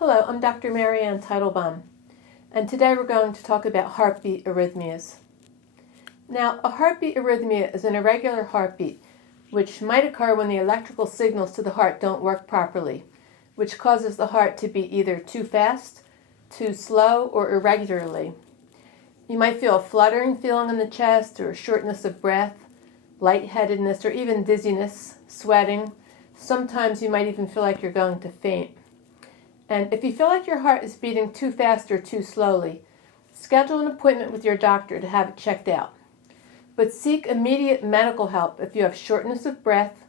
Hello, I'm Dr. Mary Ann Teitelbaum, and today we're going to talk about heartbeat arrhythmias. Now, a heartbeat arrhythmia is an irregular heartbeat which might occur when the electrical signals to the heart don't work properly, which causes the heart to beat either too fast, too slow, or irregularly. You might feel a fluttering feeling in the chest, or shortness of breath, lightheadedness, or even dizziness, sweating. Sometimes you might even feel like you're going to faint. And if you feel like your heart is beating too fast or too slowly, schedule an appointment with your doctor to have it checked out. But seek immediate medical help if you have shortness of breath,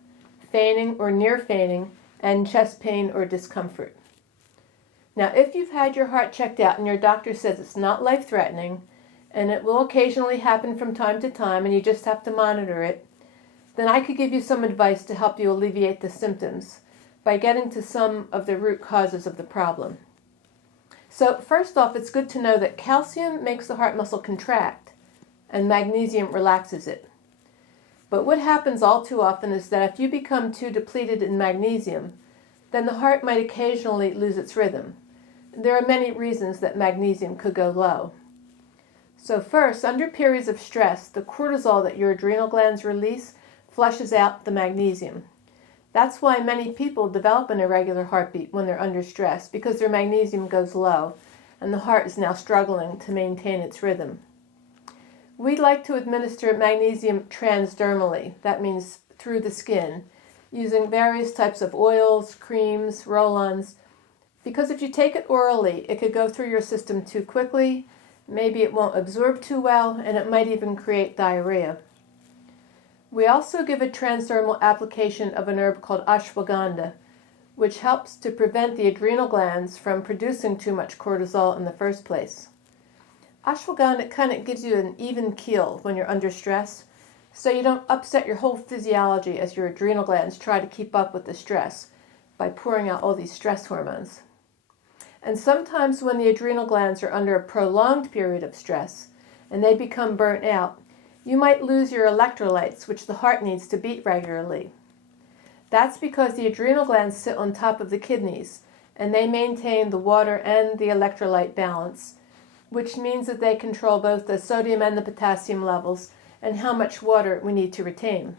fainting or near fainting, and chest pain or discomfort. Now, if you've had your heart checked out and your doctor says it's not life-threatening, and it will occasionally happen from time to time and you just have to monitor it, then I could give you some advice to help you alleviate the symptoms by getting to some of the root causes of the problem. So first off, it's good to know that calcium makes the heart muscle contract and magnesium relaxes it. But what happens all too often is that if you become too depleted in magnesium, then the heart might occasionally lose its rhythm. There are many reasons that magnesium could go low. So first, under periods of stress, the cortisol that your adrenal glands release flushes out the magnesium. That's why many people develop an irregular heartbeat when they're under stress, because their magnesium goes low and the heart is now struggling to maintain its rhythm. We like to administer magnesium transdermally, that means through the skin, using various types of oils, creams, roll-ons, because if you take it orally, it could go through your system too quickly, maybe it won't absorb too well, and it might even create diarrhea. We also give a transdermal application of an herb called ashwagandha, which helps to prevent the adrenal glands from producing too much cortisol in the first place. Ashwagandha kind of gives you an even keel when you're under stress, so you don't upset your whole physiology as your adrenal glands try to keep up with the stress by pouring out all these stress hormones. And sometimes when the adrenal glands are under a prolonged period of stress and they become burnt out, you might lose your electrolytes, which the heart needs to beat regularly. That's because the adrenal glands sit on top of the kidneys, and they maintain the water and the electrolyte balance, which means that they control both the sodium and the potassium levels and how much water we need to retain.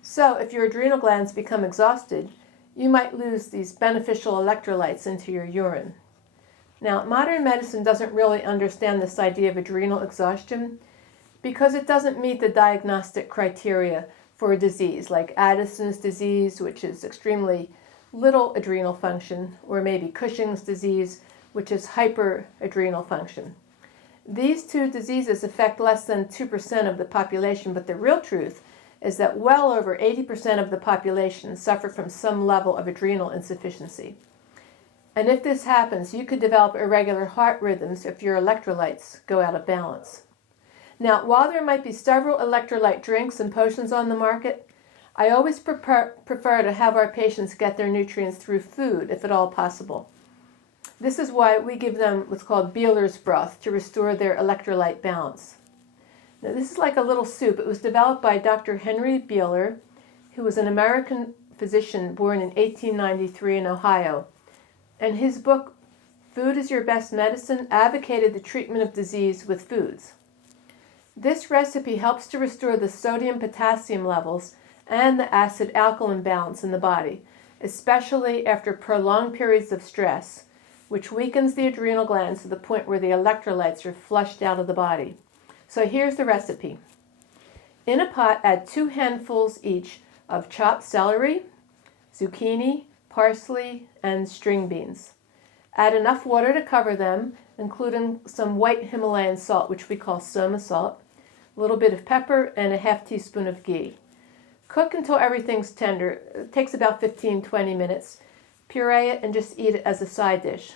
So if your adrenal glands become exhausted, you might lose these beneficial electrolytes into your urine. Now, modern medicine doesn't really understand this idea of adrenal exhaustion, because it doesn't meet the diagnostic criteria for a disease like Addison's disease, which is extremely little adrenal function, or maybe Cushing's disease, which is hyperadrenal function. These two diseases affect less than 2% of the population, but the real truth is that well over 80% of the population suffer from some level of adrenal insufficiency. And if this happens, you could develop irregular heart rhythms if your electrolytes go out of balance. Now, while there might be several electrolyte drinks and potions on the market, I always prefer to have our patients get their nutrients through food, if at all possible. This is why we give them what's called Beeler's broth to restore their electrolyte balance. Now, this is like a little soup. It was developed by Dr. Henry Beeler, who was an American physician born in 1893 in Ohio. And his book, Food is Your Best Medicine, advocated the treatment of disease with foods. This recipe helps to restore the sodium-potassium levels and the acid-alkaline balance in the body, especially after prolonged periods of stress, which weakens the adrenal glands to the point where the electrolytes are flushed out of the body. So here's the recipe. In a pot, add 2 handfuls each of chopped celery, zucchini, parsley, and string beans. Add enough water to cover them, including some white Himalayan salt, which we call soma salt, a little bit of pepper, and a half teaspoon of ghee. Cook until everything's tender. It takes about 15-20 minutes. Puree it and just eat it as a side dish.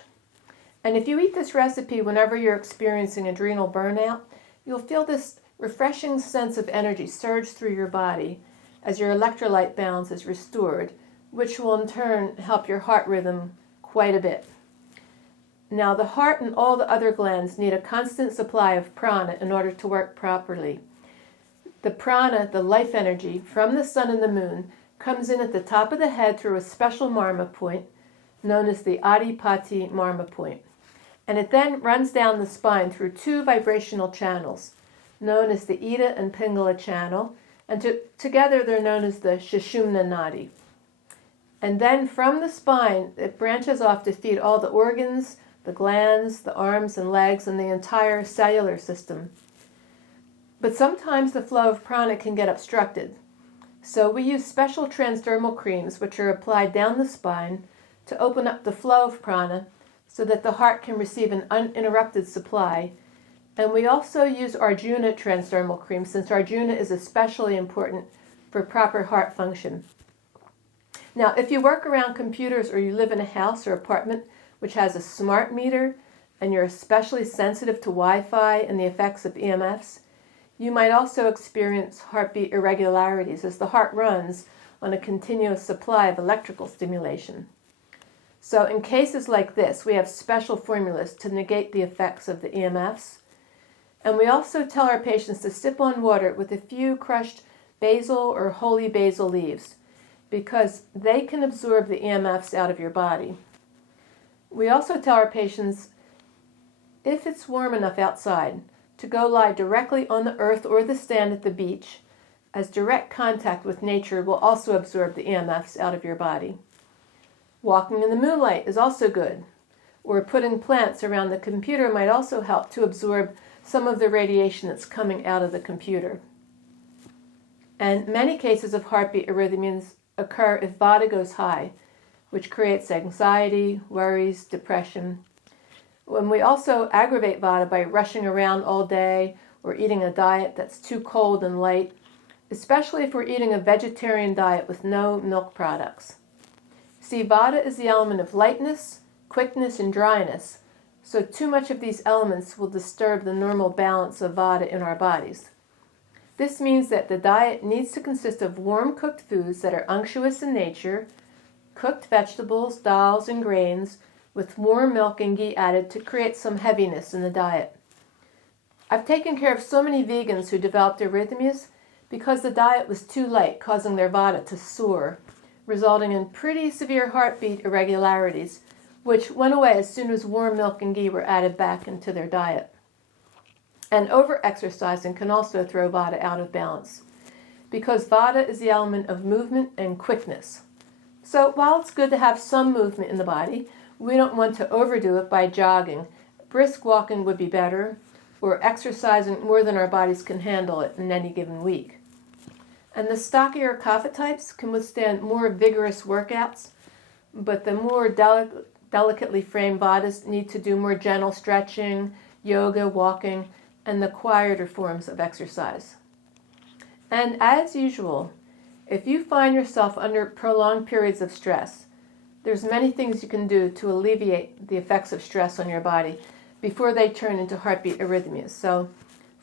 And if you eat this recipe whenever you're experiencing adrenal burnout, you'll feel this refreshing sense of energy surge through your body as your electrolyte balance is restored, which will in turn help your heart rhythm quite a bit. Now, the heart and all the other glands need a constant supply of prana in order to work properly. The prana, the life energy from the sun and the moon, comes in at the top of the head through a special marma point, known as the Adipati Marma point. And it then runs down the spine through two vibrational channels, known as the Ida and Pingala channel, and together they're known as the Shushumna Nadi. And then from the spine, it branches off to feed all the organs, the glands, the arms and legs, and the entire cellular system. But sometimes the flow of prana can get obstructed. So we use special transdermal creams which are applied down the spine to open up the flow of prana so that the heart can receive an uninterrupted supply. And we also use Arjuna Transdermal Cream, since Arjuna is especially important for proper heart function. Now, if you work around computers or you live in a house or apartment which has a smart meter and you're especially sensitive to Wi-Fi and the effects of EMFs, you might also experience heartbeat irregularities as the heart runs on a continuous supply of electrical stimulation. So in cases like this, we have special formulas to negate the effects of the EMFs. And we also tell our patients to sip on water with a few crushed basil or holy basil leaves, because they can absorb the EMFs out of your body. We also tell our patients, if it's warm enough outside, to go lie directly on the earth or the sand at the beach, as direct contact with nature will also absorb the EMFs out of your body. Walking in the moonlight is also good, or putting plants around the computer might also help to absorb some of the radiation that's coming out of the computer. And many cases of heartbeat arrhythmias occur if vata goes high, which creates anxiety, worries, depression. When we also aggravate vata by rushing around all day or eating a diet that's too cold and light, especially if we're eating a vegetarian diet with no milk products. See, vata is the element of lightness, quickness, and dryness, so too much of these elements will disturb the normal balance of vata in our bodies. This means that the diet needs to consist of warm cooked foods that are unctuous in nature, cooked vegetables, dals, and grains, with warm milk and ghee added to create some heaviness in the diet. I've taken care of so many vegans who developed arrhythmias because the diet was too light, causing their vata to soar, resulting in pretty severe heartbeat irregularities, which went away as soon as warm milk and ghee were added back into their diet. And over-exercising can also throw vata out of balance, because vata is the element of movement and quickness. So while it's good to have some movement in the body, we don't want to overdo it by jogging. Brisk walking would be better, or exercising more than our bodies can handle it in any given week. And the stockier kapha types can withstand more vigorous workouts, but the more delicately framed vatas need to do more gentle stretching, yoga, walking, and the quieter forms of exercise. And as usual, if you find yourself under prolonged periods of stress, there's many things you can do to alleviate the effects of stress on your body before they turn into heartbeat arrhythmias. So,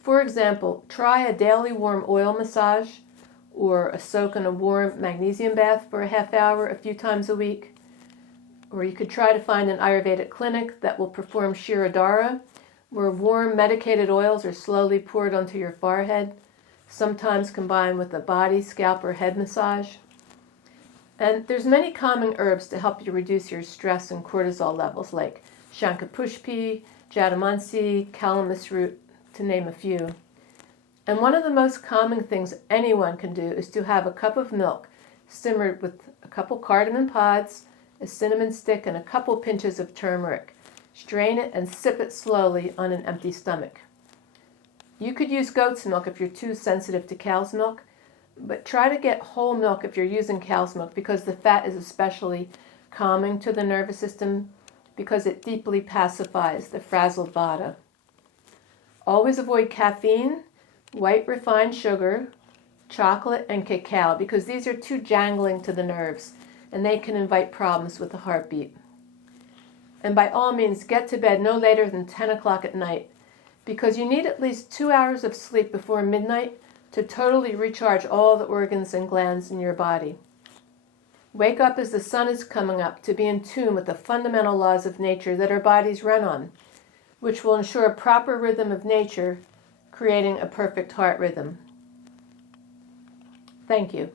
for example, try a daily warm oil massage or a soak in a warm magnesium bath for a half hour a few times a week. Or you could try to find an Ayurvedic clinic that will perform Shirodhara, where warm medicated oils are slowly poured onto your forehead, sometimes combined with a body, scalp, or head massage. And there's many calming herbs to help you reduce your stress and cortisol levels, like Shankapushpi, Jadamansi, calamus root, to name a few. And one of the most calming things anyone can do is to have a cup of milk simmered with a couple cardamom pods, a cinnamon stick, and a couple pinches of turmeric. Strain it and sip it slowly on an empty stomach. You could use goat's milk if you're too sensitive to cow's milk, but try to get whole milk if you're using cow's milk, because the fat is especially calming to the nervous system because it deeply pacifies the frazzled vata. Always avoid caffeine, white refined sugar, chocolate, and cacao, because these are too jangling to the nerves and they can invite problems with the heartbeat. And by all means, get to bed no later than 10 o'clock at night, because you need at least 2 hours of sleep before midnight to totally recharge all the organs and glands in your body. Wake up as the sun is coming up to be in tune with the fundamental laws of nature that our bodies run on, which will ensure a proper rhythm of nature, creating a perfect heart rhythm. Thank you.